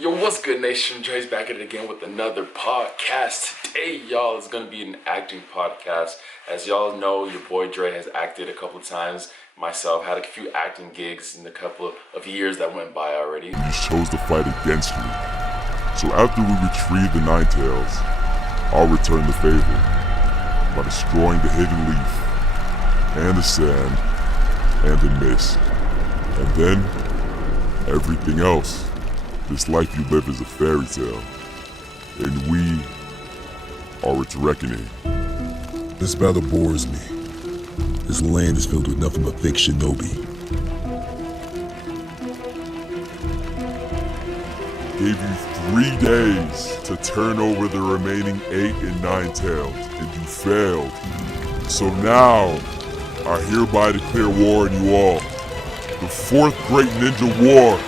Yo, what's good, nation? Dre's back at it again with another podcast. Today, y'all, is going to be an acting podcast. As y'all know, your boy Dre has acted a couple of times. Myself had a few acting gigs in a couple of years that went by already. You chose to fight against me. So after we retrieve the Nine Tails, I'll return the favor by destroying the hidden leaf, and the sand, and the mist. And then, everything else. This life you live is a fairy tale, and we are its reckoning. This battle bores me. This land is filled with nothing but fake shinobi. Gave you 3 days to turn over the remaining 8 and 9 tails, and you failed. So now, I hereby declare war on you all. The 4th Great Ninja War.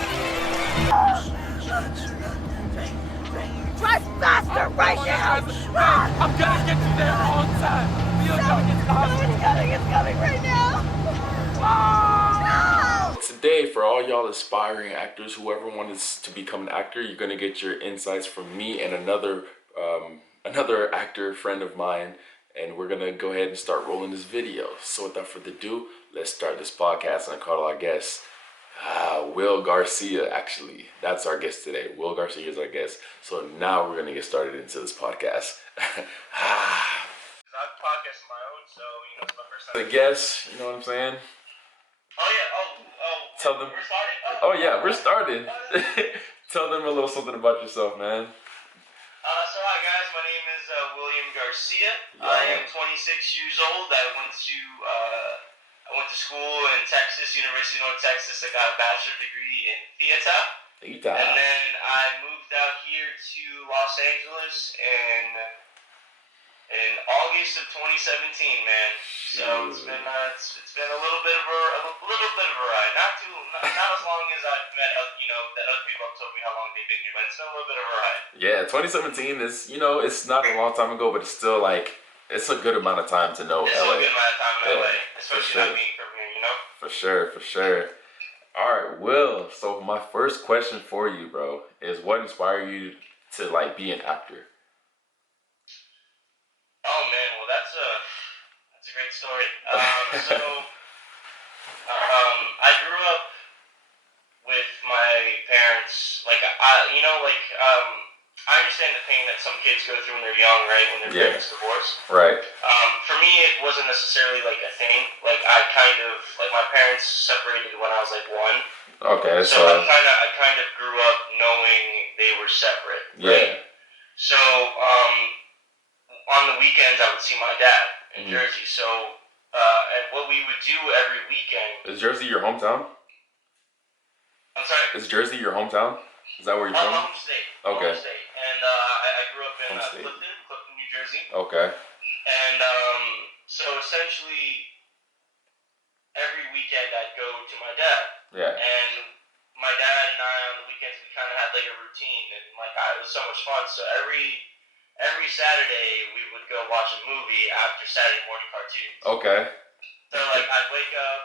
Drive faster right now! I'm gonna get you there on time. We are gonna get to the hospital. It's coming right now! No! Today, for all y'all aspiring actors, whoever wants to become an actor, you're going to get your insights from me and another actor friend of mine. And we're going to go ahead and start rolling this video. So without further ado, let's start this podcast and call our guest. Will Garciuhh, actually. That's our guest today. Will Garciuhh is our guest. So now we're going to get started into this podcast. I've podcasted my own, so, it's my first time. The guest, you know what I'm saying? Oh, yeah. Tell them. We're starting? Oh, yeah, we're starting. Tell them a little something about yourself, man. So, hi, guys. My name is William Garciuhh. Yeah. I am 26 years old. I went to school in Texas, University of North Texas. I got a bachelor's degree in theater. And then I moved out here to Los Angeles in August of 2017, man. So it's been a little bit of a ride. Not as long as I've met that other people have told me how long they've been here, but it's been a little bit of a ride. Yeah, 2017 is, it's not a long time ago, but it's still like, it's a good amount of time to know It's LA. a good amount of time in LA, especially sure. not being from here, For sure. All right, Will. So my first question for you, bro, is what inspired you to be an actor? Oh man, well that's a great story. I grew up with my parents. I understand the pain that some kids go through when they're young, right? When their parents divorce. Right. For me, it wasn't necessarily like a thing. My parents separated when I was like 1. Okay. So I kind of grew up knowing they were separate. Right? Yeah. So on the weekends, I would see my dad in Jersey. So, and what we would do every weekend. Is Jersey your hometown? I'm sorry? Is Jersey your hometown? Is that where you're from? Home state. Okay. Home state. And I grew up in Clifton, New Jersey. Okay. And so essentially, every weekend I'd go to my dad. Yeah. And my dad and I on the weekends, we kind of had like a routine. And it was so much fun. So every Saturday, we would go watch a movie after Saturday morning cartoons. Okay. So, I'd wake up,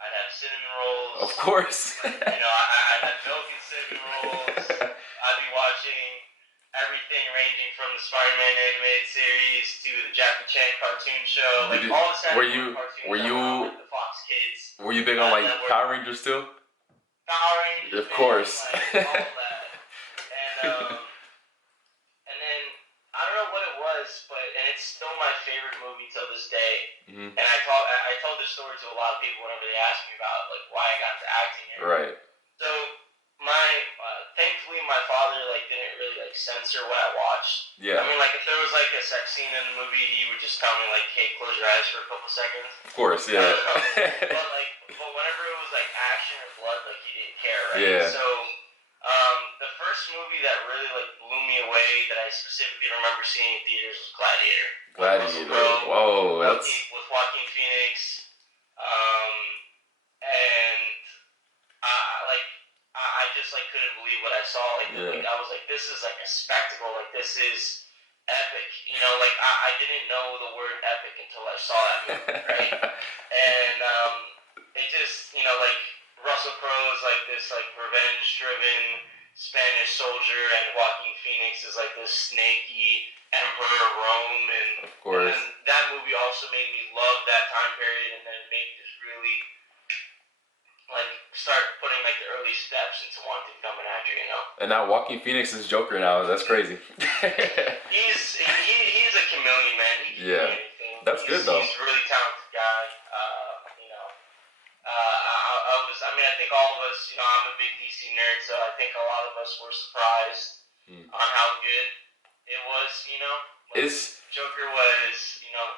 I'd have cinnamon rolls. Of course. I'd have milk and cinnamon rolls. I'd be watching everything ranging from the Spider-Man animated series to the Jackie Chan cartoon show. All the Saturday morning cartoons. The Fox Kids. Were you big on, Power Rangers, too? Power Rangers. Of course. All that. And then, I don't know what it was, and it's still my favorite movie till this day. Mm-hmm. And I told this story to a lot of people whenever they ask me about why I got into acting. Right. So thankfully my father didn't really censor what I watched. Yeah. I mean, if there was a sex scene in the movie, he would just tell me hey, close your eyes for a couple seconds. Of course, yeah. But whenever it was action or blood, he didn't care, right? Yeah. So the first movie that really blew me away that I specifically remember seeing in theaters was Gladiator. Gladiator. Whoa, that's with Joaquin Phoenix. And I just couldn't believe what I saw. I was this is a spectacle. This is epic. I didn't know the word epic until I saw that movie, right? And it just Russell Crowe is this revenge-driven Spanish soldier, and Joaquin Phoenix is like this snaky Emperor of Rome, and, Of course. and then that movie also made me love that time period, and then made me just really like start putting like the early steps into wanting to become an actor, you know. And now Joaquin Phoenix is Joker now. That's crazy. He's a chameleon, man. He can Yeah. do anything. That's good, though. He's a really talented guy. You know, I think all of us, you know, I'm a big DC nerd, so I think a lot of us were surprised on how good it was, you know. Like, Joker was, you know.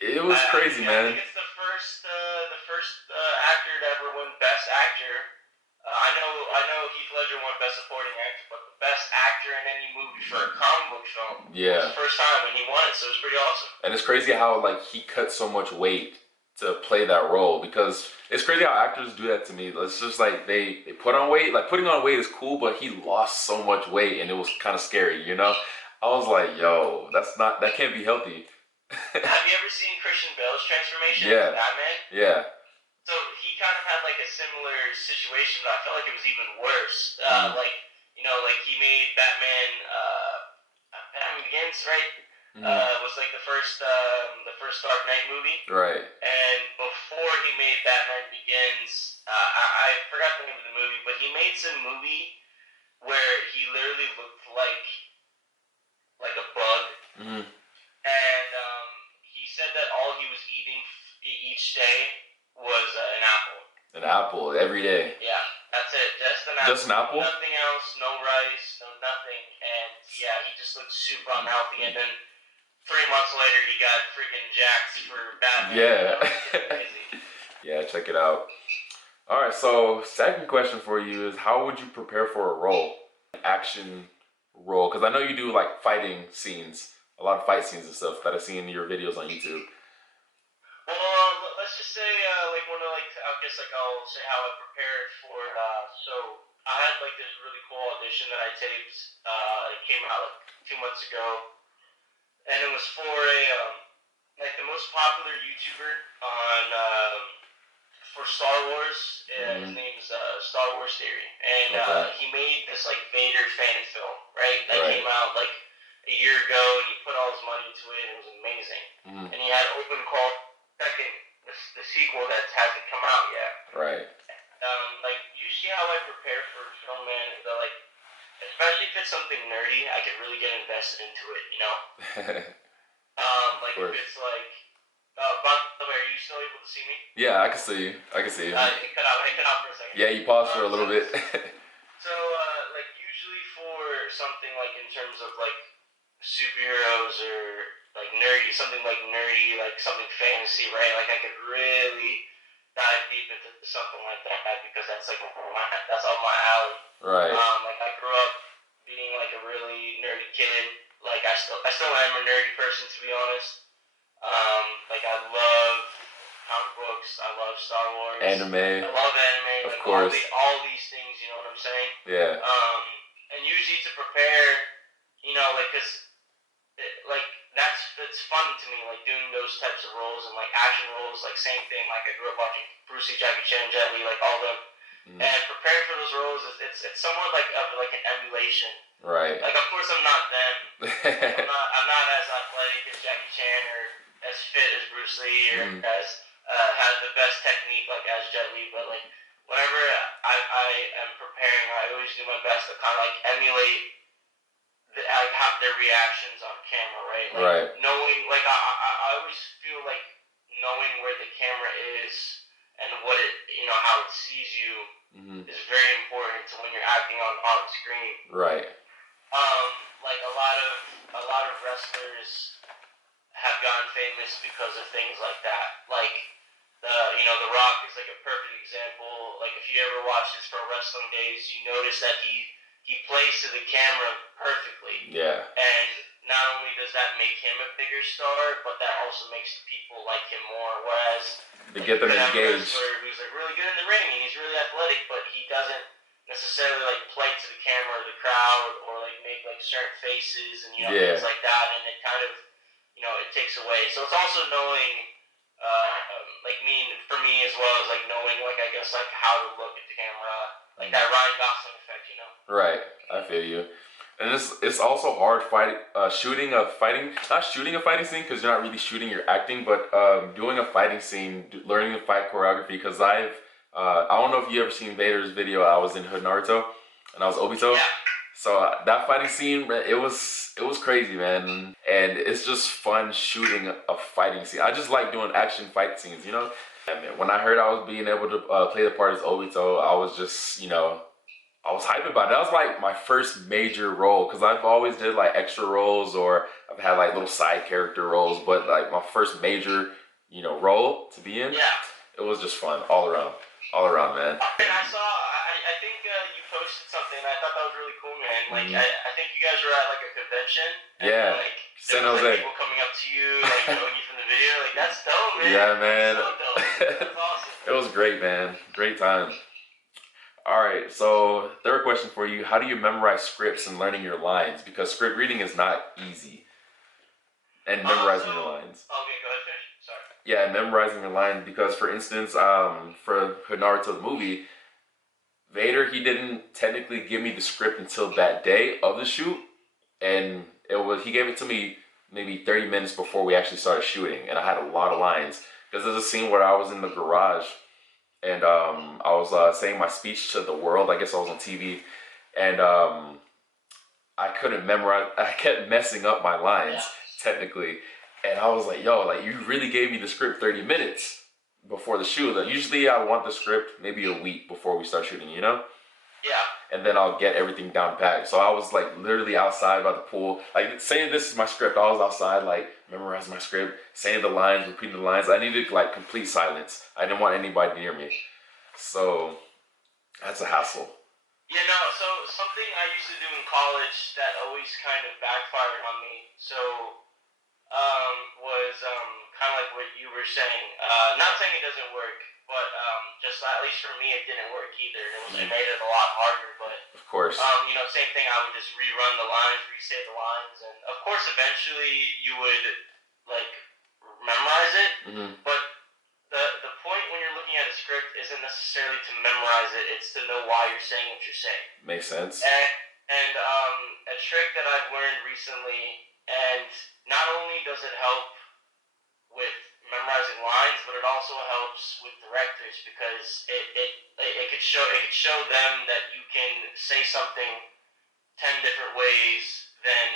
It was crazy, man. I think it's the first actor to ever win Best Actor. I know Heath Ledger won Best Supporting Actor, but the Best Actor in any movie for a comic book film. Yeah. Was the first time when he won it, so it was pretty awesome. And it's crazy how like he cut so much weight to play that role, because it's crazy how actors do that to me. It's just like they put on weight. Like putting on weight is cool, but he lost so much weight and it was kind of scary, you know? I was like, yo, that can't be healthy. Have you ever seen Christian Bale's transformation Yeah. as Batman? Yeah. So he kind of had like a similar situation, but I felt like it was even worse. Like, you know, like he made Batman Begins, right? Was like the first Dark Knight movie. Right. And before he made Batman Begins, I forgot the name of the movie, but he made some movie where he literally looked like a bug. And he said that all he was eating each day was an apple. An apple every day. Yeah, that's it. Just an apple. Just an apple? Nothing else. No rice. No nothing. And yeah, he just looked super unhealthy. And then 3 months later, he got freaking jacked for Batman. Yeah. You know? Crazy. Yeah, check it out. All right, so second question for you is, how would you prepare for a role, action role? Because I know you do like fighting scenes, a lot of fight scenes and stuff that I've seen in your videos on YouTube. Well, let's just say, I'll say how I prepared for it. So I had like this really cool audition that I taped. It came out like 2 months ago, and it was for like the most popular YouTuber on for Star Wars. His name's Star Wars Theory, and he made this like Vader fan film, right? That came out like a year ago, and he put all his money into it. And it was amazing, and he had open call second the sequel that hasn't come out yet. Right. Like usually how I prepare for film, man, is that like, especially if it's something nerdy, I could really get invested into it, you know. Like if it's like, by the way, are you still able to see me? Yeah, I can see you. I can see you. It cut out for a second. Yeah, you paused for a little bit. So like usually for something like in terms of like superheroes or like nerdy, something like nerdy, like something fantasy, right? Like I could really dive deep into something like that because that's like that's up my alley. Right. Like I grew up being like a really nerdy kid. Like I still am a nerdy person, to be honest. Like I love comic books. I love Star Wars. Anime. I love anime. Of like course. All these things. You know what I'm saying? Yeah. And usually to prepare, you know, like like that's fun to me, like doing those types of roles and like action roles, like same thing. Like I grew up watching Bruce Lee, Jackie Chan, Jet Li, like all them. And preparing for those roles it's somewhat like an emulation. Right. Like of course I'm not them. I'm not as athletic as Jackie Chan or as fit as Bruce Lee or as has the best technique like as Jet Li, but like whenever I am preparing, I always do my best to kind of like emulate their reactions on camera, right? Like, right. Knowing, like, I always feel like knowing where the camera is and what it, you know, how it sees you is very important to when you're acting on screen. Right. Like a lot of wrestlers have gotten famous because of things like that. Like The Rock is like a perfect example. Like if you ever watch his pro wrestling days, you notice that he plays to the camera perfectly. Yeah. And not only does that make him a bigger star, but that also makes the people like him more. Whereas they get them engaged. Who's like really good in the ring and he's really athletic, but he doesn't necessarily like play to the camera or the crowd or like make like certain faces and things like that, and it kind of it takes away. So it's also knowing for me as well as like knowing like I guess like how to look at the camera like that Ryan Gosling effect, you know? Right, I feel you. And it's also hard not shooting a fighting scene because you're not really shooting, you're acting, but doing a fighting scene, learning the fight choreography. Because I don't know if you ever seen Vader's video. I was in Hood Naruto, and I was Obito. Yeah. So that fighting scene, it was crazy, man. And it's just fun shooting a fighting scene. I just like doing action fight scenes, you know. And man, when I heard I was being able to play the part as Obito, I was just, I was hyped about it. That was like my first major role because I've always did like extra roles or I've had like little side character roles, but like my first major, role to be in. Yeah. It was just fun all around, man. And I think you posted something. And I thought that was really cool, man. Like I think you guys were at like a convention. And, Yeah. Like San there was, Jose. like, people coming up to you, like knowing you from the video. Like that's dope, man. Yeah, man. So dope. That's awesome. It was great, man. Great time. All right, so third question for you. How do you memorize scripts and learning your lines? Because script reading is not easy. And memorizing your lines. Okay, go ahead, finish. Sorry. Yeah, and memorizing your lines. Because, for instance, for Naruto the movie, Vader, he didn't technically give me the script until that day of the shoot. And he gave it to me maybe 30 minutes before we actually started shooting. And I had a lot of lines. Because there's a scene where I was in the garage and I was saying my speech to the world. I guess I was on TV, and I couldn't memorize. I kept messing up my lines technically, and I was like, "Yo, like you really gave me the script 30 minutes before the shoot. Like, usually, I want the script maybe a week before we start shooting, you know." Yeah. And then I'll get everything down packed. So I was like literally outside by the pool, like saying this is my script. I was outside like memorizing my script, saying the lines, repeating the lines. I needed like complete silence. I didn't want anybody near me. So that's a hassle. Yeah, no, so something I used to do in college that always kind of backfired on me, was kind of like what you were saying. Not saying it doesn't work, but just at least for me, it didn't work either. It made it a lot harder, but of course, same thing. I would just rerun the lines, re-say the lines, and of course, eventually you would like memorize it. But the point when you're looking at a script isn't necessarily to memorize it; it's to know why you're saying what you're saying. Makes sense. And a trick that I've learned recently, and not only does it help with memorizing lines, but it also helps with directors because it could show them that you can say something 10 different ways than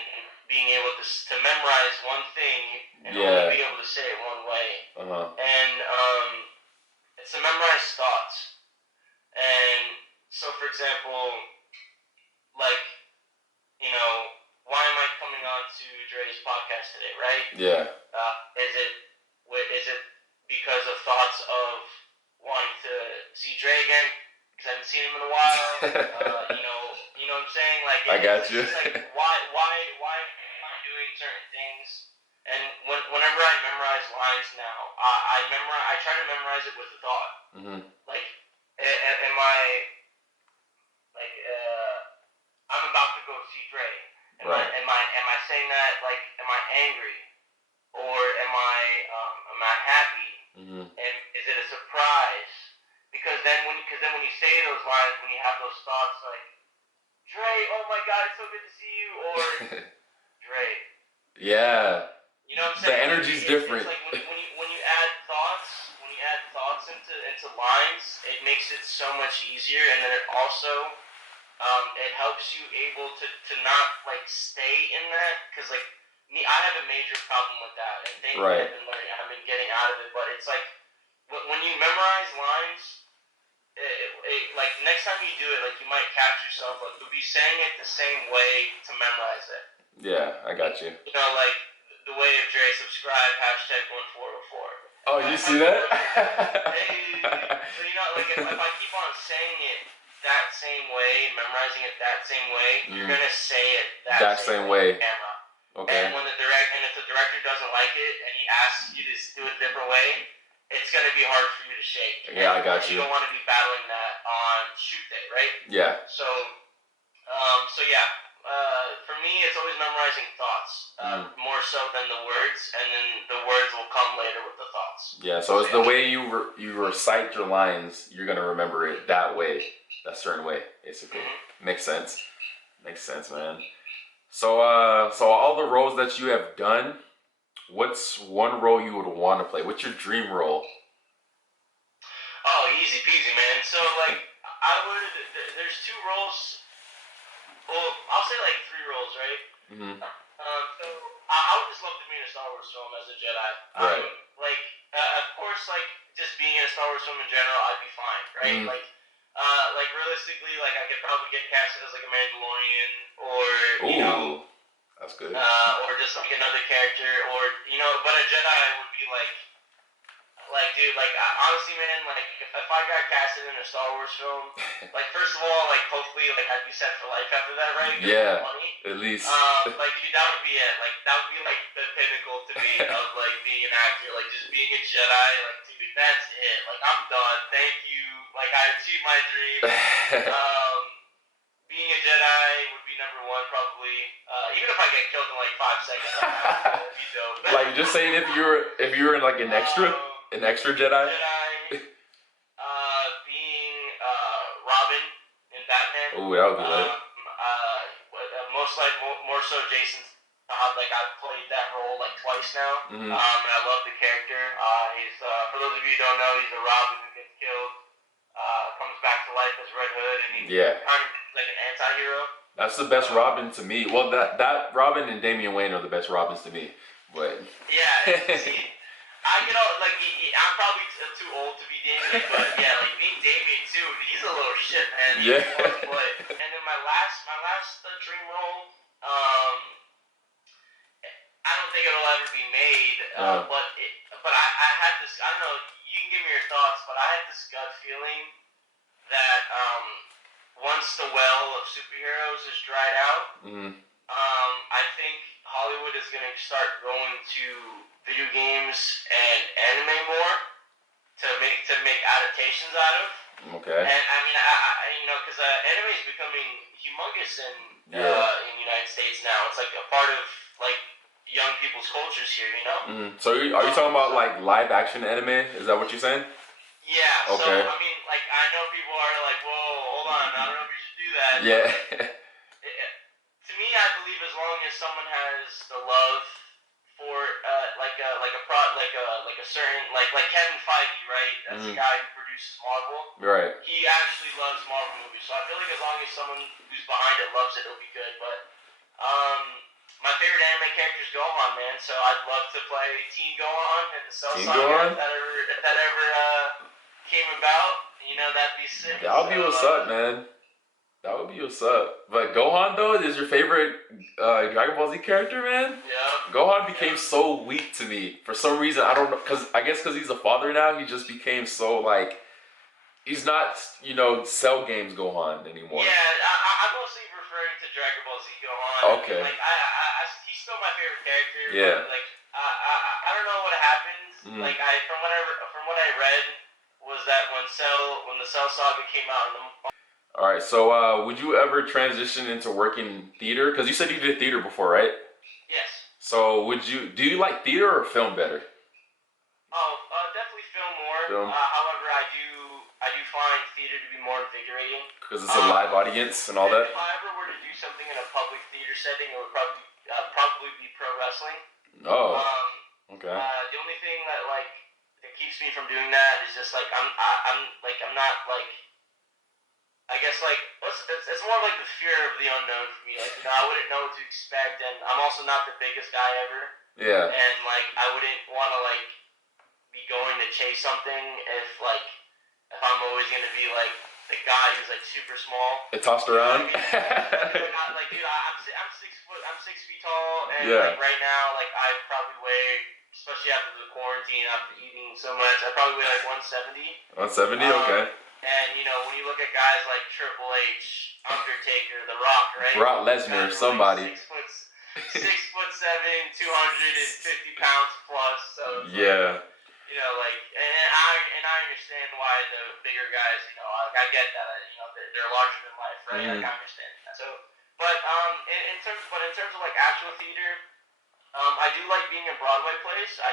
being able to memorize one thing and only be able to say it one way. And it's to memorize thoughts. And so, for example, like, why am I coming on to Dre's podcast today, right? Yeah. Is it because of thoughts of wanting to see Dre again? Because I haven't seen him in a while. You know what I'm saying? Like, I got you. It's like, why am I doing certain things? And whenever I memorize lines now, I try to memorize it with a thought. Like, am I like I'm about to go see Dre? Am I saying that like am I angry or am I happy? And is it a surprise? Because then when you say those lines, when you have those thoughts like Dre, oh my God, it's so good to see you, or Dre. Yeah. You know what I'm saying? The energy's different. It's like when you add thoughts into lines, it makes it so much easier, and then it also it helps you able to not like stay in that, because like me, I have a major problem with that, and thankfully I've been getting out of it. But it's like when you memorize lines, like next time you do it, like you might catch yourself like you'll be saying it the same way to memorize it. Yeah, I got you. You know, like TheWayOfDre, subscribe, #1404. Oh, you see that? Hey, so like if I keep on saying it that same way, memorizing it that same way, you're gonna say it that same way on camera. Okay. And if the director doesn't like it and he asks you to do it a different way, it's gonna be hard for you to shake. Yeah, I got you. You don't want to be battling that on shoot day, right? Yeah. So yeah. For me, it's always memorizing thoughts more so than the words, and then the words will come later with the thoughts. Yeah, so it's the way you recite your lines, you're gonna remember it that way. a certain way, basically. Mm-hmm. Makes sense. Makes sense, man. So, so all the roles that you have done, what's one role you would want to play? What's your dream role? Oh, easy peasy, man. So like, I would. There's two roles. Well, I'll say like three roles, right? Mm-hmm. So I would just love to be in a Star Wars film as a Jedi. Right. Like, of course, like just being in a Star Wars film in general, I'd be fine, right? Mm-hmm. Like realistically, like I could probably get casted as like a Mandalorian, or you know, Ooh, that's good. or just like another character, or you know, but a Jedi would be like, dude, like, honestly, man, like, if I got casted in a Star Wars film, like, first of all, like, hopefully, like, I'd be set for life after that, right? Yeah, Money. at least. Like, dude, that would be it. Like, that would be, like, the pinnacle to me of, like, being an actor. Like, just being a Jedi, like, dude, that's it. Like, I'm done. Thank you. Like, I achieved my dream. Being a Jedi would be number one, probably. Even if I get killed in, like, 5 seconds, that would be dope. Like, just saying if you were in, like, an extra Jedi? Being Robin in Batman. Ooh, that would be lit. More so Jason Todd. Like I've played that role like twice now, Mm-hmm. and I love the character. He's for those of you who don't know, he's a Robin who gets killed, comes back to life as Red Hood, and he's kind of like an anti-hero. That's the best Robin to me. Well, that Robin and Damian Wayne are the best Robins to me. But yeah, see, I get all like I'm probably too old to be Damian, but yeah, like being Damian too, he's a little shit, man. Yeah. And then my last dream role, I don't think it'll ever be made, but I had this. I don't know. You can give me your thoughts, but I had this gut feeling that once the well of superheroes is dried out, I think Hollywood is going to start going to video games and anime more to make adaptations out of. Okay. And I mean, I you know, because anime is becoming humongous in the United States now. It's like a part of like young people's cultures here, you know. So are you talking about like live action anime? Is that what you're saying? Yeah. Okay. So I mean, like I know people are like, "Whoa, hold on, I don't know if we should do that." Yeah. To me, I believe as long as someone has the love for like a certain like Kevin Feige, right? That's the guy who produces Marvel. Right. He actually loves Marvel movies, so I feel like as long as someone who's behind it loves it, it'll be good. But my favorite anime character is Gohan, man. So I'd love to play Team Gohan and the Cell Saga if that ever came about. You know, that'd be sick. That would be what's up, man. That would be what's up. But Gohan, though, is your favorite Dragon Ball Z character, man? Yeah. Gohan became so weak to me. For some reason, I don't know. I guess because he's a father now, he just became so, like... He's not, you know, Cell Games Gohan anymore. Yeah, I'm mostly referring to Dragon Ball Z Gohan. Okay. Like, he's still my favorite character. Yeah. But, like, I don't know what happened. Like, from what I read, was that when the Cell Saga came out in the... All right, so would you ever transition into working theater? Because you said you did theater before, right? Yes. So do you like theater or film better? Oh, definitely film more. Film. However, I do find theater to be more invigorating. Because it's a live audience and all that? If I ever were to do something in a public theater setting, it would probably be pro wrestling. Oh, okay. The only thing that keeps me from doing that is just like I'm not like, I guess like it's more like the fear of the unknown for me. Like, you know, I wouldn't know what to expect, and I'm also not the biggest guy ever. Yeah. And like I wouldn't want to like be going to chase something if I'm always gonna be like the guy who's like super small. It tossed around. Like, dude, I'm 6 feet tall, and Yeah. like right now, like I probably weigh, especially after the quarantine, after eating so much, I probably weigh like 170. 170, okay. And you know, when you look at guys like Triple H, Undertaker, The Rock, right? Brock Lesnar, somebody. 6'7", 250 pounds plus. So yeah. you know, like, and I understand why the bigger guys, you know, like I get that, you know, they're larger than life, right? Like I understand that. So, but in terms of like actual theater, I do like being in Broadway plays. I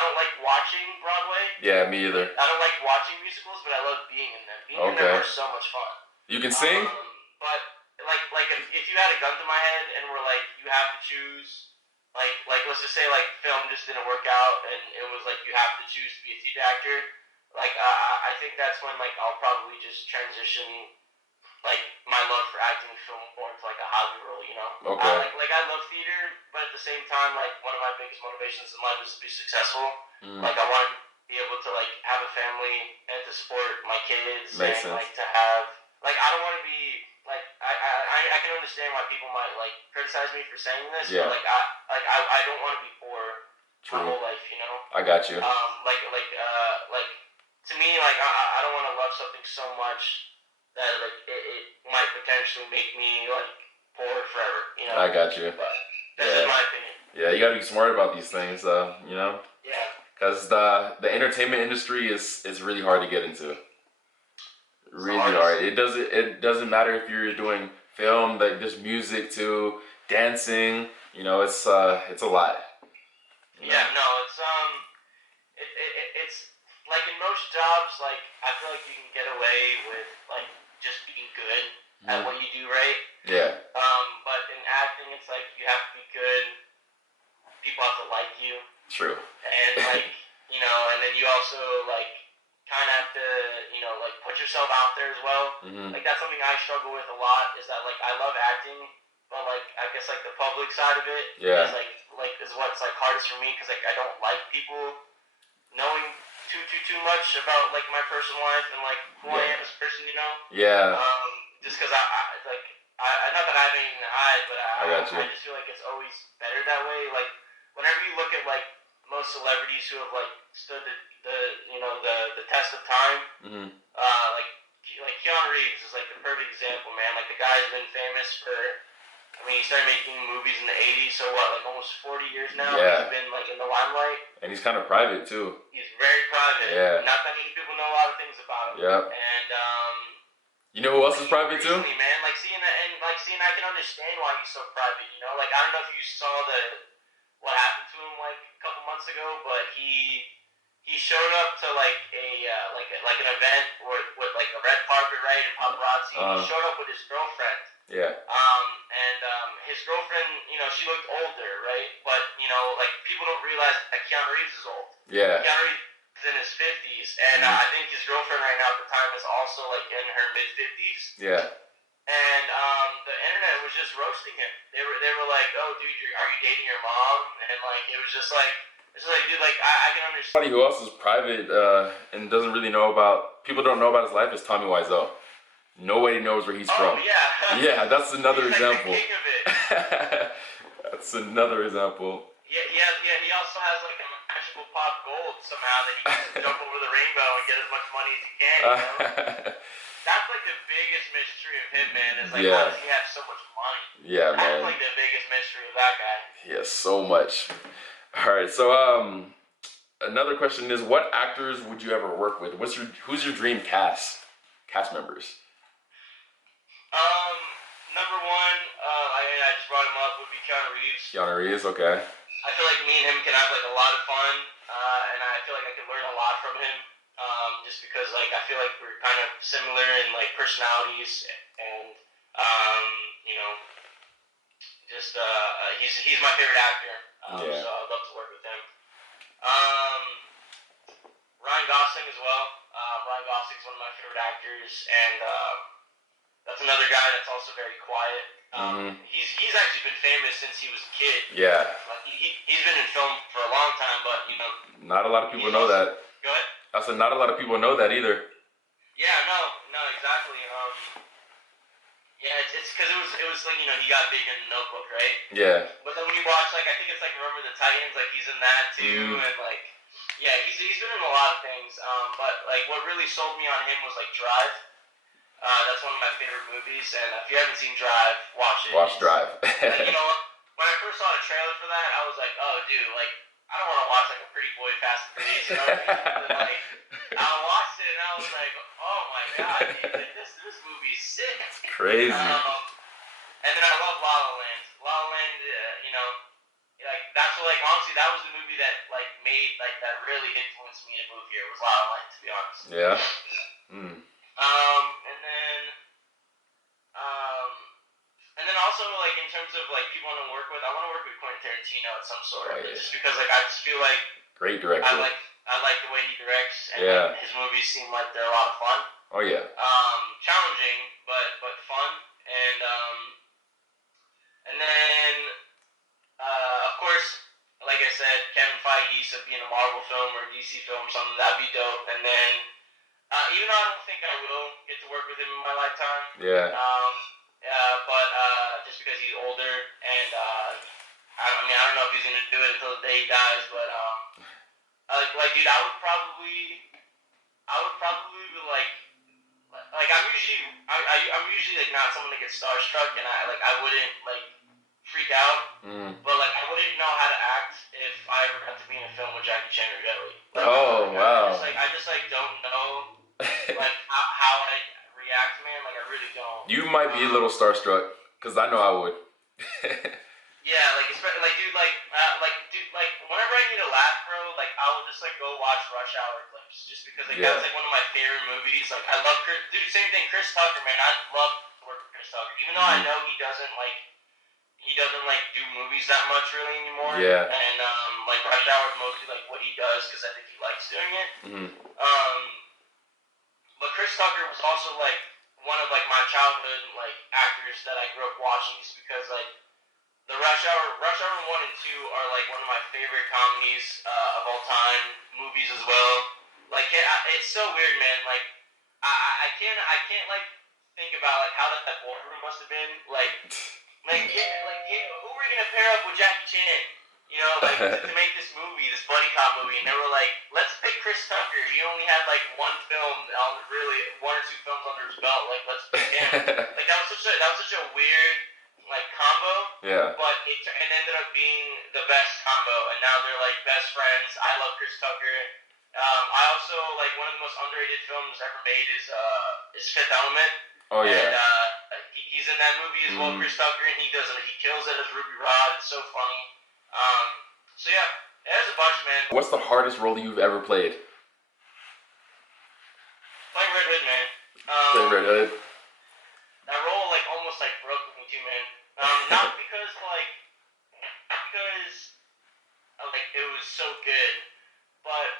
don't like watching Broadway. Yeah, me either. I don't like watching musicals, but I love being in them. Being in them are so much fun. You can sing? But like if you had a gun to my head and were like, you have to choose, like let's just say like film just didn't work out and it was like you have to choose to be a theater actor. Like I think that's when like I'll probably just transition like my love for acting film more into like a hobby role, you know. Okay. Like I love theater, but at the same time, like one of my biggest motivations in life is to be successful. Like I want to be able to like have a family and to support my kids. Makes and sense. like to have like I don't want to be like I can understand why people might like criticize me for saying this. Yeah. But like I don't want to be poor my whole life, you know. I got you. Like to me, like I don't want to love something so much that like it might potentially make me like poor forever, you know. I got you. But that's just my opinion. Yeah, you gotta be smart about these things, you know. Yeah. Because the entertainment industry is really hard to get into. Really hard. It doesn't matter if you're doing film, like there's music too, dancing. You know, it's a lot. Yeah, no, it's like in most jobs, like I feel like you can get away with like just being good at what you do, right? Yeah. But in acting, it's like you have to be good. People have to like you. True. And like you know, and then you also like kind of have to like put yourself out there as well. Like that's something I struggle with a lot. Is that like I love acting, but like I guess like the public side of it is like is what's like hardest for me because like I don't like people knowing too much about like my personal life and like who I am as a person, you know. Yeah. Just because I not that I have anything to hide, but I just feel like it's always better that way. Like whenever you look at like most celebrities who have like stood the test of time, like Keanu Reeves is like the perfect example, man. Like the guy's been famous for. I mean, he started making movies in the 80s, so what, like almost 40 years now? Yeah. He's been like in the limelight. And he's kind of private too. He's very private. Yeah. Not that many people know a lot of things about him. Yep. And you know who else is private too? Recently, man, like seeing that, and like seeing, I can understand why he's so private. You know, like I don't know if you saw what happened to him like a couple months ago, but he showed up to like like an event with like a red carpet, right, and paparazzi. He showed up with his girlfriend. Yeah. His girlfriend, she looked older, right? But like people don't realize that Keanu Reeves is old. Yeah. Keanu Reeves is in his 50s, and I think his girlfriend right now at the time is also like in her mid-50s. Yeah. And the internet was just roasting him. They were like, "Oh, dude, are you dating your mom?" And like it was just like. It's like, dude, like, I can understand. Somebody who else is private and doesn't really know about, people don't know about his life is Tommy Wiseau. Nobody knows where he's from. Yeah. Yeah, that's another he's example. Like the king of it. That's another example. Yeah. He also has like a magical pot gold somehow that he can jump over the rainbow and get as much money as he can. You know? That's like the biggest mystery of him, man. Is like, how does he have so much money? Yeah, man. That's like the biggest mystery of that guy. He has so much. All right, so another question is, what actors would you ever work with? Who's your dream cast members? Number one, I just brought him up, would be Keanu Reeves. Keanu Reeves, okay. I feel like me and him can have like a lot of fun, and I feel like I can learn a lot from him. Just because like I feel like we're kind of similar in like personalities, and he's my favorite actor. So I'd love to work with him. Ryan Gosling as well. Ryan Gosling's one of my favorite actors, and that's another guy that's also very quiet. He's actually been famous since he was a kid. Yeah. Like he's been in film for a long time, but not a lot of people know that. Go ahead. I said not a lot of people know that either. Yeah, no, exactly. Yeah, it's because it was like he got big in the Notebook, right? Yeah. But then when you watch like I think it's like Remember the Titans, like he's in that too, and like he's been in a lot of things. But like what really sold me on him was like Drive. That's one of my favorite movies, and if you haven't seen Drive, watch it. Watch Drive. Like, when I first saw the trailer for that, I was like, oh, dude, like I don't want to watch like a pretty boy Fast and Furious, you know what I mean? And, like I watched it and I was like, oh my god, dude, this movie's sick. It's crazy. And then I love La La Land. La La Land, like that's what, like honestly, that was the movie that like made like that really influenced me to move here. Was La La Land, to be honest. Yeah. And then like people I want to work with, I want to work with Quentin Tarantino at some sort. Oh, yeah. Just because like I just feel like Great director. I like the way he directs, and Yeah. like, his movies seem like they're a lot of fun. Oh yeah. Challenging, but fun, and then of course, like I said, Kevin Feige, so being a Marvel film or a DC film, something that'd be dope. And then even though I don't think I will get to work with him in my lifetime, Yeah. but just because he's older, and I mean I don't know if he's gonna do it until the day he dies, but like dude, I would probably be like I'm usually like not someone that gets starstruck, and I wouldn't like freak out, but like I wouldn't know how to act if I ever got to be in a film with Jackie Chan or Jet Li. Like, wow. I just don't know like how I react, man. Like I really don't. You might be a little starstruck, cause I know I would. Yeah, like especially like dude, like whenever I need to laugh, bro, like I will just like go watch Rush Hour clips, just because like that was like one of my favorite movies. Like I love Chris, dude. Same thing, Chris Tucker, man. I love to work with Chris Tucker, even though I know he doesn't do movies that much really anymore. Yeah. And like Rush Hour is mostly like what he does because I think he likes doing it. But Chris Tucker was also like one of like my childhood like actors that I grew up watching, just because like the Rush Hour 1 and 2 are like one of my favorite comedies of all time, movies as well. Like it's so weird, man. Like I can't like think about like how that boardroom must have been like. Who were you gonna pair up with Jackie Chan? You know, like to make this movie, this buddy cop movie, and they were like, let's pick Chris Tucker. He only had like one or two films under his belt. Like, let's pick him. Like that was such a weird like combo. Yeah. But it ended up being the best combo, and now they're like best friends. I love Chris Tucker. I also like one of the most underrated films ever made is Fifth Element. Oh yeah. And he's in that movie as well, Chris Tucker, and he kills it as Ruby Rod. It's so funny. So yeah, there's a bunch, man. What's the hardest role you've ever played? Playing Red Hood, man. Playing Red Hood. That role like almost like broke with me too, man. Not because it was so good, but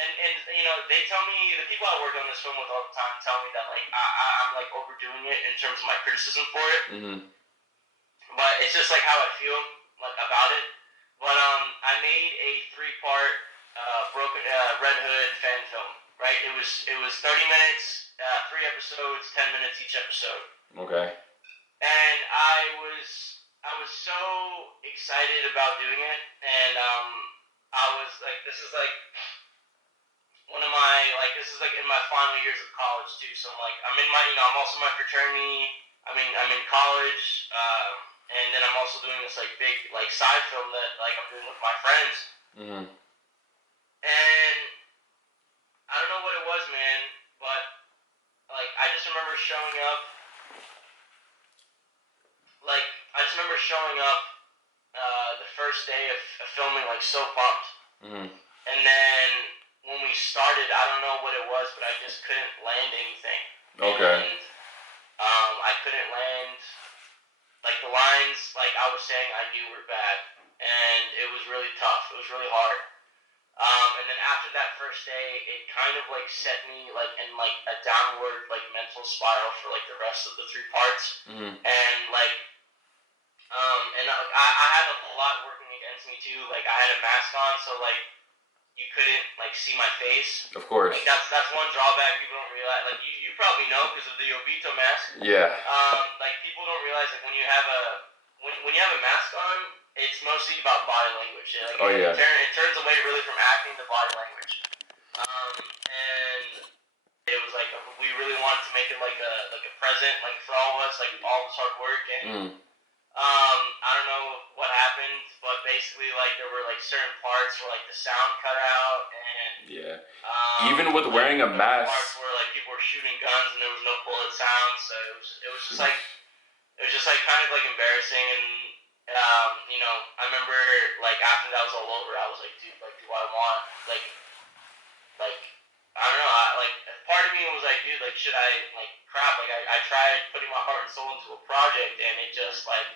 and you know, they tell me, the people I work on this film with all the time tell me that like I'm like overdoing it in terms of my criticism for it. But it's just like how I feel like about it. But I made a 3-part Red Hood fan film. Right? It was 30 minutes, 3 episodes, 10 minutes each episode. Okay. And I was so excited about doing it, and I was like, this is like in my final years of college too. So I'm also in my fraternity. I'm in college, and then I'm also doing this like big like side film that like I'm doing with my friends. And I don't know what it was, man, but like I just remember showing up. The first day of filming, like so pumped. And then when we started, I don't know what it was, but I just couldn't land anything. Okay. And I couldn't land like the lines like I was saying I knew were bad, and it was really tough. It was really hard. And then after that first day, it kind of like set me like in like a downward like mental spiral for like the rest of the 3 parts. And like I had a lot working against me too. Like I had a mask on, so like you couldn't like see my face. Of course. Like that's one drawback people don't realize. Like you probably know because of the Obito mask. Yeah. Like people don't realize that when you have a mask on, it's mostly about body language. Like, it turns away really from acting to body language. And it was like we really wanted to make it like a present, like for all of us, like all this hard work. And I don't know what happened, but basically like there were like certain parts where like the sound cut out, and even with wearing a mask, parts where like people were shooting guns and there was no bullet sound, so it was just like kind of like embarrassing. And you know, I remember like after that was all over, I was like, dude, like do I want like I don't know. Like part of me was like, dude, like should I like crap? Like I tried putting my heart and soul into a project, and it just like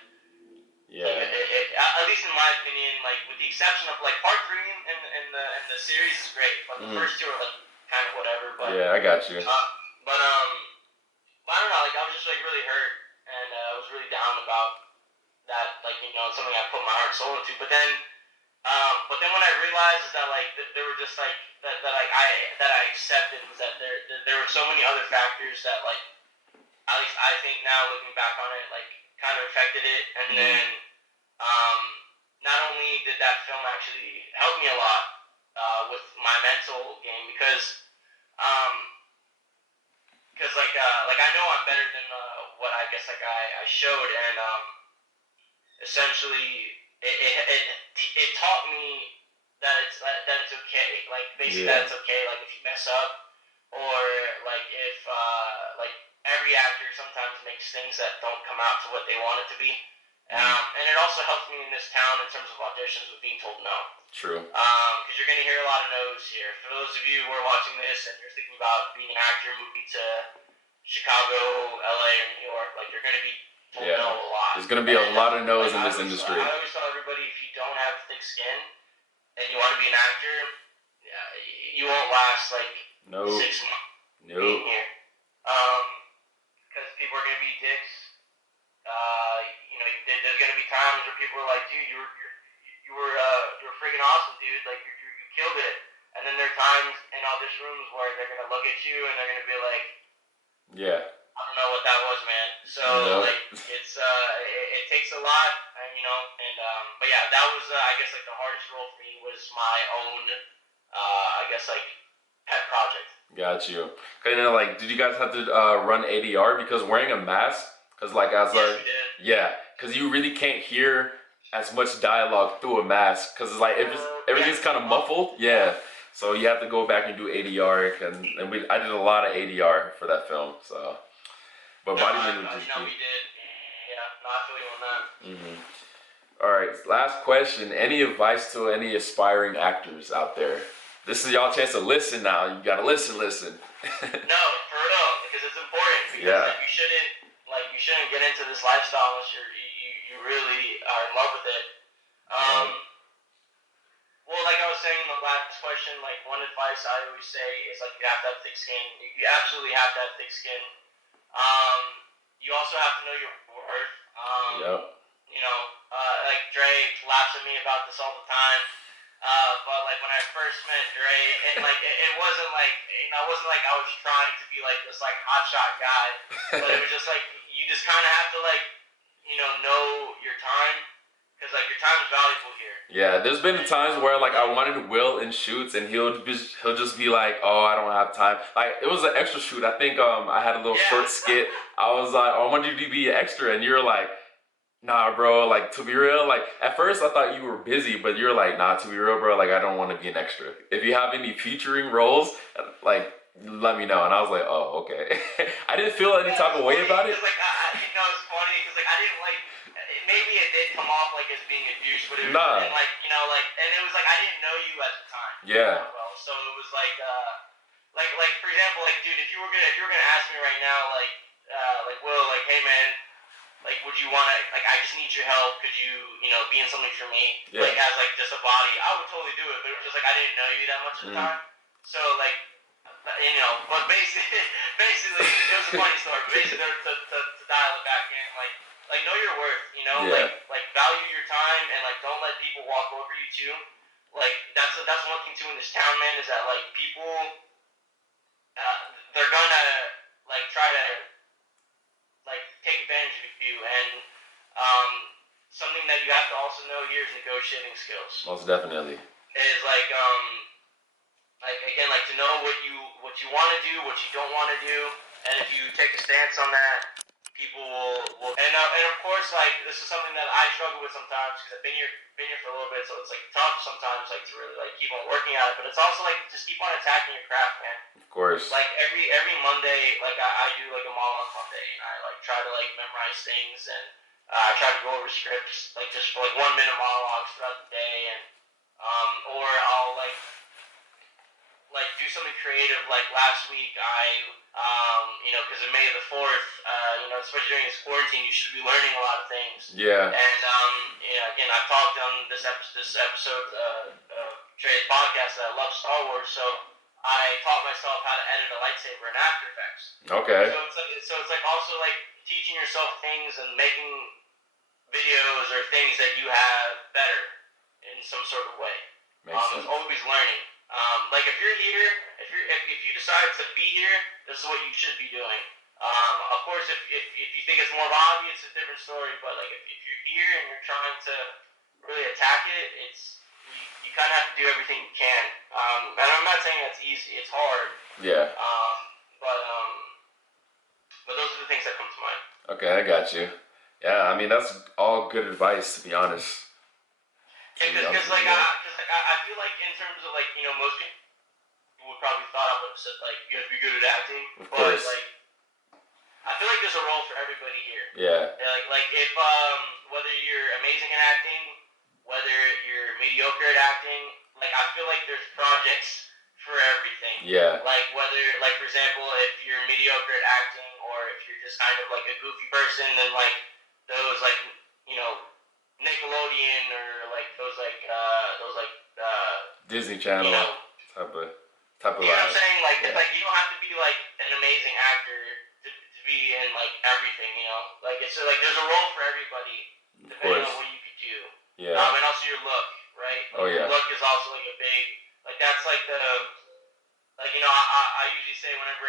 Yeah. at least in my opinion, like with the exception of like part three in the series is great, but the first two are like kind of whatever. But Yeah, I got you. but I don't know. Like I was just like really hurt, and I was really down about that. Like it's something I put my heart and soul into. But then when I realized that like there were just like that I accepted was that there were so many other factors that like at least I think now looking back on it like kind of affected it, and then not only did that film actually help me a lot with my mental game because like I know I'm better than what I guess like I showed, and essentially it taught me that it's okay, like basically that it's okay, like if you mess up, or like if like every actor sometimes makes things that don't come out to what they want it to be. And it also helps me in this town in terms of auditions with being told no. True. Because you're going to hear a lot of no's here. For those of you who are watching this and you're thinking about being an actor, moving to Chicago, LA, or New York, like you're going to be told no a lot. There's going to be a lot of no's like, in this industry. I always tell everybody, if you don't have thick skin and you want to be an actor, you won't last like 6 months being here. Because people are going to be dicks. There's gonna be times where people are like, dude, you were freaking awesome, dude. Like you killed it. And then there are times in audition rooms where they're gonna look at you and they're gonna be like, yeah, I don't know what that was, man. So like it's it takes a lot, and but yeah, that was I guess like the hardest role for me was my own I guess like pet project. Got you. Like, did you guys have to run ADR because wearing a mask? Because like as yes, we did. Yeah, because you really can't hear as much dialogue through a mask because it's like everything's kind of muffled. Yeah, so you have to go back and do ADR, and I did a lot of ADR for that film. So, but body language is key. We did. Yeah, not feeling on that. All right, last question. Any advice to any aspiring actors out there? This is y'all chance to listen now. You gotta listen. No, for real, because it's important. Because you shouldn't get into this lifestyle unless you really are in love with it. Well, like I was saying in the last question, like one advice I always say is like you have to have thick skin. You absolutely have to have thick skin. You also have to know your worth. Like Dre laughs at me about this all the time. But like when I first met Dre, it wasn't like it wasn't like I was trying to be like this like hotshot guy, but it was just like you just kind of have to like know your time, because like your time is valuable here. Yeah, there's been times where like I wanted Will in shoots and he'll just be like, oh, I don't have time. Like it was an extra shoot. I think I had a little short skit. I was like, oh, I want you to be an extra, and you're like, nah, bro, like, to be real, like, at first I thought you were busy, but you're like, nah, to be real, bro, like, I don't want to be an extra. If you have any featuring roles, like, let me know. And I was like, oh, okay. I didn't feel any type of way about it. Like, it's funny, because, like, I didn't, like, maybe it did come off, like, as being a douche, but it was, and, like, and it was, like, I didn't know you at the time. Yeah. Well, so it was, like, for example, like, dude, if you were gonna ask me right now, like, Will, like, hey, man, like, would you want to, like, I just need your help, could you, be in something for me, like, as, like, just a body, I would totally do it, but it was just, like, I didn't know you that much at the time, so, like, but basically, it was a funny story, but basically, to dial it back in, like, know your worth, like, value your time, and, like, don't let people walk over you, too, like, that's one thing, too, in this town, man, is that, like, people, they're gonna, like, try to, like, take advantage of you, and something that you have to also know here is negotiating skills. Most definitely. Is like again, like, to know what you want to do, what you don't want to do, and if you take a stance on that, people will and of course, like, this is something that I struggle with sometimes, because I've been here for a little bit, so it's like tough sometimes, like, to really like keep on working at it, but it's also like just keep on attacking your craft, man. Of course. Like every Monday, like I do like a monologue Monday, and I like try to like memorize things, and I try to go over scripts, like just for like 1 minute monologues throughout the day, and or I'll like like do something creative. Like last week, because of May the 4th, especially during this quarantine, you should be learning a lot of things. Yeah. And again, I've talked on this episode Dre's podcast that I love Star Wars, so I taught myself how to edit a lightsaber in After Effects. Okay. So it's like also like teaching yourself things and making videos or things that you have better in some sort of way. Makes sense. It's always learning. Like if you're here, if you decide to be here, this is what you should be doing. Of course, if you think it's more of a hobby, it's a different story. But like if you're here and you're trying to really attack it, you kind of have to do everything you can. And I'm not saying that's easy; it's hard. Yeah. But those are the things that come to mind. Okay, I got you. Yeah, I mean that's all good advice, to be honest. Yeah, because I feel like in terms of like most people would probably thought I would have said like you have to be good at acting. Of course. But like I feel like there's a role for everybody here. Yeah. Like if whether you're amazing at acting, whether you're mediocre at acting, like I feel like there's projects for everything. Yeah. Like whether like for example if you're mediocre at acting or if you're just kind of like a goofy person, then like those like Nickelodeon or like those Disney Channel type of. You know what I'm saying? Like it's like you don't have to be like an amazing actor to be in like everything. Like it's like there's a role for everybody depending on what you could do. Yeah. And also your look, right? Like, your look is also like a big like that's like the like I usually say whenever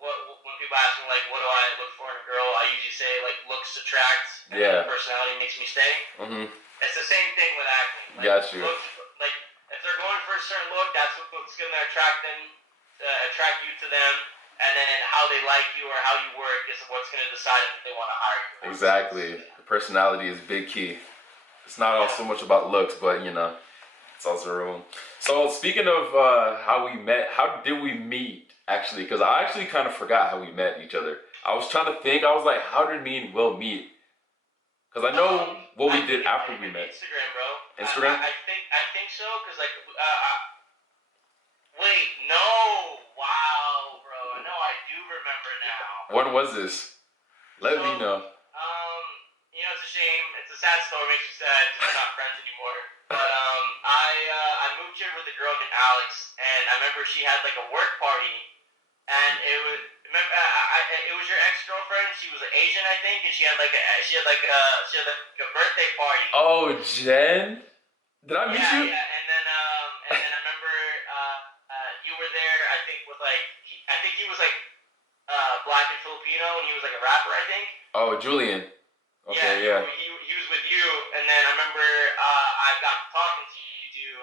when people ask me like what do I look for in a girl, I usually say like looks attract and then personality makes me stay. Mhm. It's the same thing with acting. Like, Got you. Looks, like if they're going for a certain look, that's what's going to attract you to them, and then how they like you or how you work is what's going to decide if they want to hire you. Exactly. The personality is big key. It's not all so much about looks, but it's also room. So speaking of how we met, how did we meet actually? Because I actually kind of forgot how we met each other. I was trying to think. I was like, how did me and Will meet? Because I know what we did after we met. Instagram, bro. Instagram? I think so. Because like, wait, no, wow, bro. No, I do remember now. When was this? Let me know. It's a shame. It's a sad story. Makes you sad. We're not friends anymore. But I moved here with a girl named Alex, and I remember she had like a work party, and it was your ex-girlfriend. She was Asian, I think, and she had a birthday party. Oh, Jen? Did I meet you? Yeah, and then I remember you were there. I think with like he was like black and Filipino, and he was like a rapper, I think. Oh, Julian. Okay, yeah. He was with you, and then I remember I got talking to you,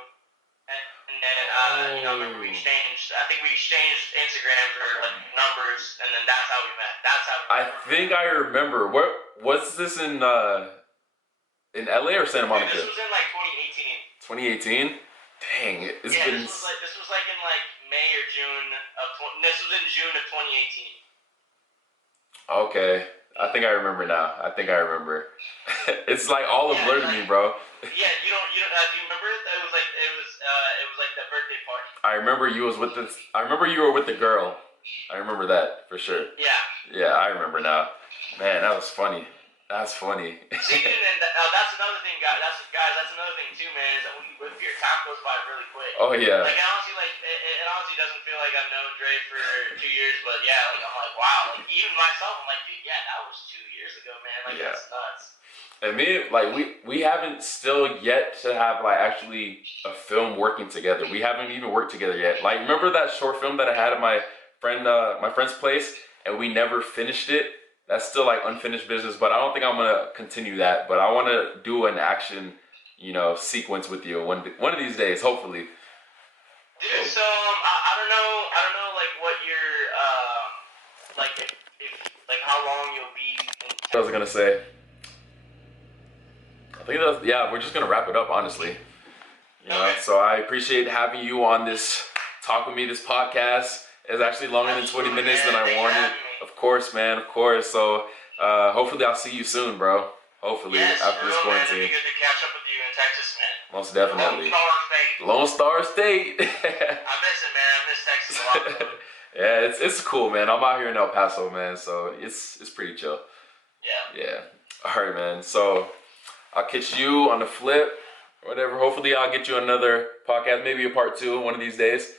and then I remember we exchanged. I think we exchanged Instagrams or like numbers, and then that's how we met. That's how. I think I remember. What was this in LA or Santa Monica? This was in like 2018. 2018. Dang, it's yeah, been. This was like in like May or June of. This was in June of 2018. Okay. I think I remember now. It's like all a blur to me, bro. Yeah, you don't. Do you remember it? It was like the birthday party. I remember you were with the girl. I remember that for sure. Yeah. Yeah, I remember now. Man, that was funny. That's funny. See, and that's another thing, guys. That's another thing too, man. Is that when your time goes by really quick. Oh yeah. Like it honestly doesn't feel like I've known Dre for 2 years, but yeah, like I'm like wow. Like even myself, I'm like, dude, yeah, that was 2 years ago, man. Like that's nuts. And me, like we haven't still yet to have like actually a film working together. We haven't even worked together yet. Like remember that short film that I had at my friend's place, and we never finished it. That's still like unfinished business, but I don't think I'm gonna continue that. But I want to do an action, sequence with you one of these days, hopefully. Dude, so I don't know, like what your if how long you'll be. I was gonna say. I think we're just gonna wrap it up, honestly. Okay. So I appreciate having you on this talk with me. This podcast is actually longer than 20 minutes than I wanted. Of course, man. Of course. So hopefully I'll see you soon, bro. Hopefully, Yes, after this for real, man. It'd quarantine. be good to catch up with you in Texas, man. Most definitely. Lone Star Lone Star State. State. I miss it, man. I miss Texas a lot, bro. Yeah, it's cool, man. I'm out here in El Paso, man, so it's pretty chill. Yeah. Yeah. All right, man. So I'll catch you on the flip, or whatever. Hopefully, I'll get you another podcast, maybe a part 2 one of these days.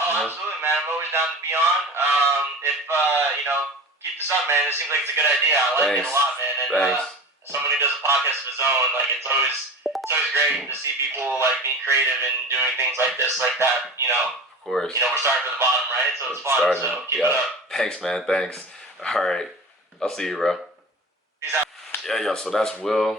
Oh, absolutely, man. I'm always down to be on. If you know, keep this up, man. It seems like it's a good idea. I like it a lot, man. And someone who does a podcast of his own, like it's always great to see people like being creative and doing things like this, like that. You know. Of course. You know, we're starting from the bottom, right? So it's fun. Starting. So keep it up. Thanks, man. Thanks. All right. I'll see you, bro. Peace out. Yeah, so that's Will,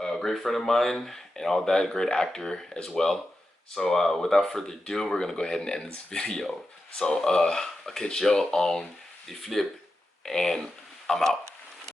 a great friend of mine, and all that, great actor as well. So without further ado, we're gonna go ahead and end this video. So I'll catch y'all on the flip, and I'm out.